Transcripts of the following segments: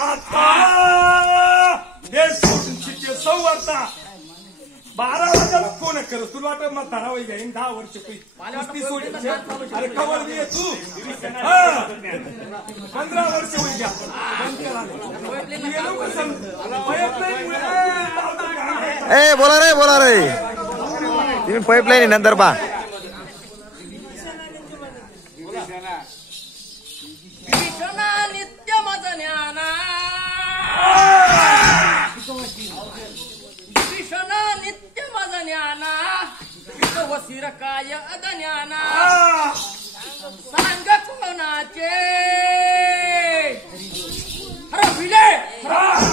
आता हे सोडून शिके संवर्ता 12 वाजता फोन कर तुला वाटत मग धरावं जाईन 10 वर्ष कुस्ती सोडून अरे कवर बी तू 15 वर्ष होई घ्या ए बोला रे तुम्ही पाईपलाईन नंतर पा नित्य मज ज्ञाना कृष्ण नित्य मज ज्ञाना वसिर काय अज्ञाना सांग कोणाचे हरविले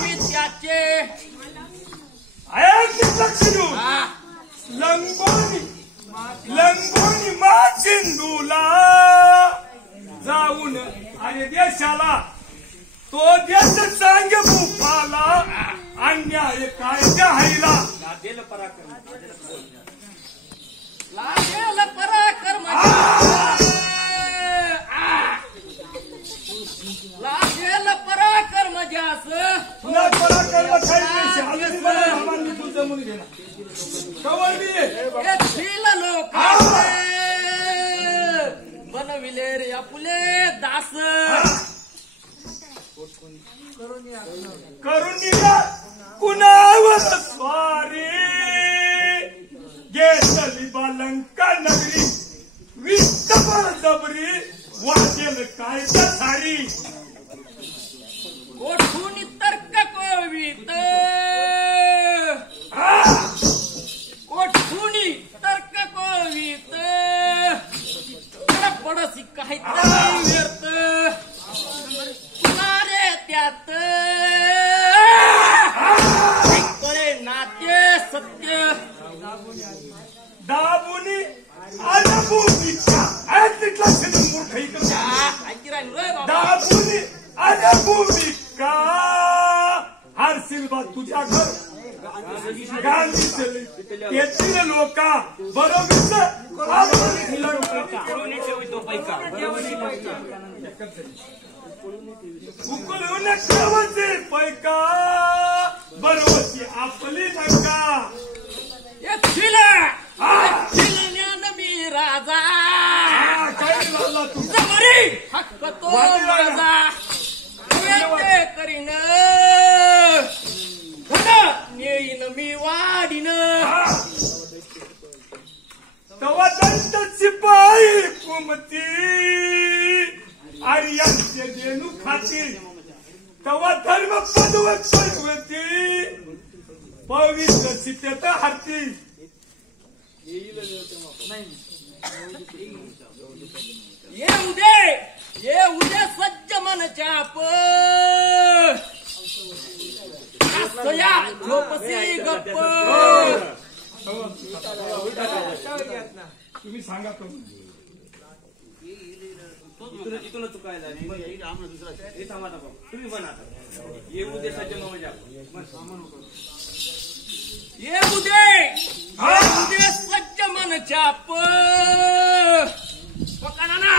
विद्याचे लंगोनी मा सिंधूला जाऊन आणि देशाला तो देश सांग भूपाला अन्याय काय हायला लागेल पराक्रम लागेल पराक्रम जास तुला पराक्रम जमून गेला कवर लोक बनविले रे आपुले दास करून दिला कुणावर स्वारी घेतली बालंका नगरी विस्तभर जबरी वाटेल काय सारी कोठून तर्क कोवित कोठून तर्क कोवित पडसी काहीतरी व्यर्थ रे त्यात नाते सत्य दाबुनी अनुभूतीचा दाबुनी अनुभूतिका हरसिल बा तुझ्या घर गांधी येथील लोक बरोबर उकलून ठेवायचे पैका बरोबरची आपली नका मी राजा जमरी हक्क तो माझा करीन नेईन मी वाढीन तवा दंत शिपाई कुमती आर्यांचे देणू खाती तवा धर्म पदवत होती पवित्र सीतेत हाती ये उदे सज्ज मन चाप झोपसी गप्प तुम्ही सांगा इथून चुकायला तुम्ही म्हणा ये उद्या सज्ज मजा ये उदे सज्ज मन चाप पकडा ना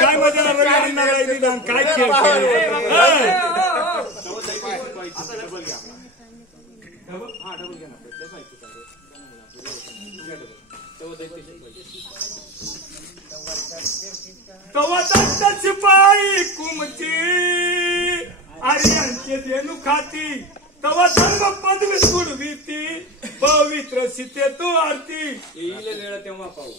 काय मजा काय खेळ तवा दंत शिपाई कुमती आर्यांचे देणू खाती तवा धर्म पदवी सोडविती पवित्र सीते तू आरती येईल वेळ तेव्हा पाहू